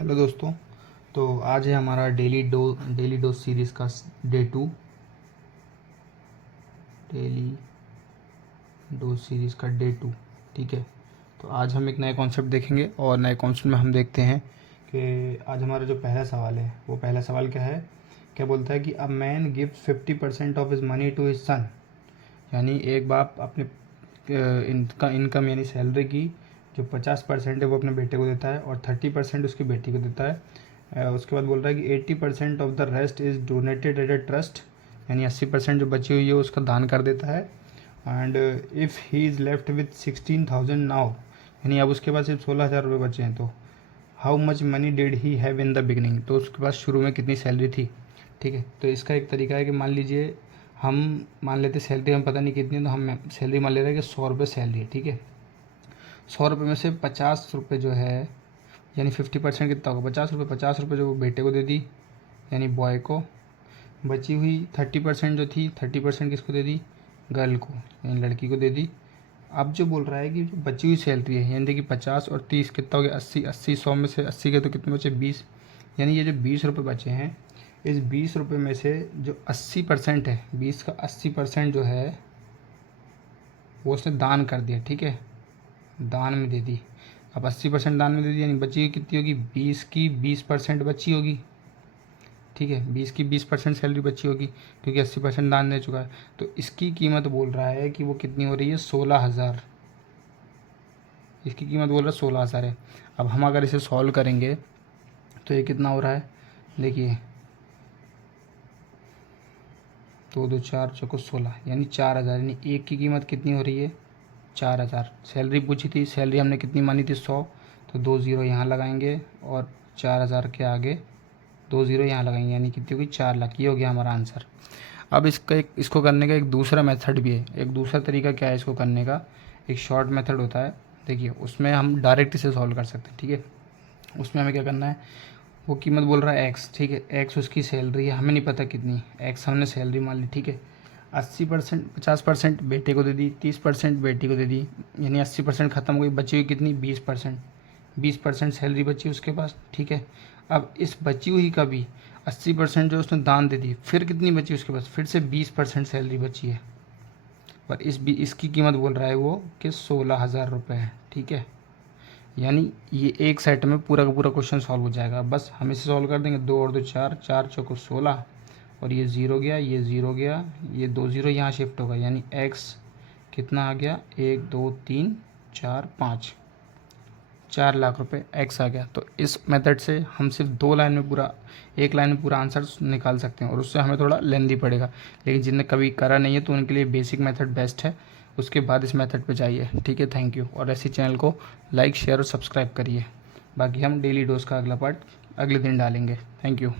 Hello दोस्तों। तो आज है हमारा डेली डोज सीरीज़ का डे 2। डेली डोज सीरीज़ का डे 2। ठीक है। तो आज हम एक नए कॉन्सेप्ट देखेंगे और नए कॉन्सेप्ट में हम देखते हैं कि आज हमारा जो पहला सवाल है वो पहला सवाल क्या है। क्या बोलता है कि a man gives 50% of his money to his son. यानी एक बाप अपने इनकम यानी सैलरी की जो 50% है वो अपने बेटे को देता है और 30% उसकी बेटी को देता है। उसके बाद बोल रहा है कि 80% of the rest is donated at a trust. यानी 80% जो बची हुई है उसका दान कर देता है। And if he is left with 16,000 now, यानी अब उसके पास सिर्फ 16,000 रुपये बचे हैं, तो how much money did he have in the beginning, तो उसके पास शुरू में कितनी सैलरी थी। ठीक है। तो इसका एक तरीका है कि मान लीजिए हम मान लेते सैलरी हम पता नहीं कितनी है, तो हम सैलरी मान ले रहे हैं कि 100 रुपये सैलरी है। ठीक है। 100 रुपये में से 50 रुपये जो है यानी 50% कितना होगा 50 रुपये। 50 रुपये जो वो बेटे को दे दी यानी बॉय को। बची हुई 30% जो थी 30% किसको दे दी, गर्ल को यानी लड़की को दे दी। अब जो बोल रहा है कि जो बची हुई सैलरी है यानी कि 50 और 30 कितना हो गया 80। 80 100 में से 80 के तो कितने बचे 20। यानी ये जो 20 रुपये बचे हैं, इस 20 रुपये में से जो 80% है 20 का 80% जो है वो उसने दान कर दिया। ठीक है। दान में दे दी। अब 80% दान में दे दी यानी बची हुई कितनी होगी 20 की 20% बची होगी। ठीक है। 20 की 20% सैलरी बची होगी क्योंकि 80% दान दे चुका है। तो इसकी कीमत बोल रहा है कि वो कितनी हो रही है 16,000। इसकी कीमत बोल रहा है 16,000 है। अब हम अगर इसे सॉल्व करेंगे तो ये कितना हो रहा है, देखिए 2 2 4 चौको 16 यानी 4,000। यानी एक की कीमत कितनी हो रही है 4,000। सैलरी पूछी थी, सैलरी हमने कितनी मानी थी 100, तो 2 ज़ीरो यहाँ लगाएंगे और 4,000 के आगे 2 ज़ीरो यहाँ लगाएंगे यानी कितनी होगी 4 लाख। ये हो गया हमारा आंसर। अब इसको करने का एक दूसरा मेथड भी है। एक दूसरा तरीका क्या है इसको करने का, एक शॉर्ट मेथड होता है। देखिए उसमें हम डायरेक्ट इसे सॉल्व कर सकते हैं। ठीक है। उसमें हमें क्या करना है, वो कीमत बोल रहा है एक्स। ठीक है। एक्स उसकी सैलरी है, हमें नहीं पता कितनी। एक्स हमने सैलरी मान ली। ठीक है। 80% 50% बेटे को दे दी, 30% बेटी को दे दी, यानी 80% ख़त्म हो गई। बची हुई कितनी 20%। 20% सैलरी बची उसके पास। ठीक है। अब इस बची हुई का भी 80% जो उसने दान दे दी, फिर कितनी बची उसके पास, फिर से 20% सैलरी बची है। पर इसकी कीमत बोल रहा है वो कि 16,000 रुपये है। ठीक है। यानी ये एक सेट में पूरा का पूरा क्वेश्चन सॉल्व हो जाएगा। बस हम इसे सॉल्व कर देंगे। 2 और 2 4, 4 चौको 16 और ये ज़ीरो गया, ये ज़ीरो गया, ये 2 ज़ीरो यहाँ शिफ्ट होगा यानी एक्स कितना आ गया 1 2 3 4 5, 4 लाख रुपए एक्स आ गया। तो इस मेथड से हम सिर्फ एक लाइन में पूरा आंसर निकाल सकते हैं और उससे हमें थोड़ा लेंदी पड़ेगा। लेकिन जिनने कभी करा नहीं है तो उनके लिए बेसिक मेथड बेस्ट है। उसके बाद इस मेथड पे जाइए। ठीक है। Thank you. और ऐसे चैनल को लाइक शेयर और सब्सक्राइब करिए। बाकी हम डेली डोज का अगला पार्ट अगले दिन डालेंगे। Thank you.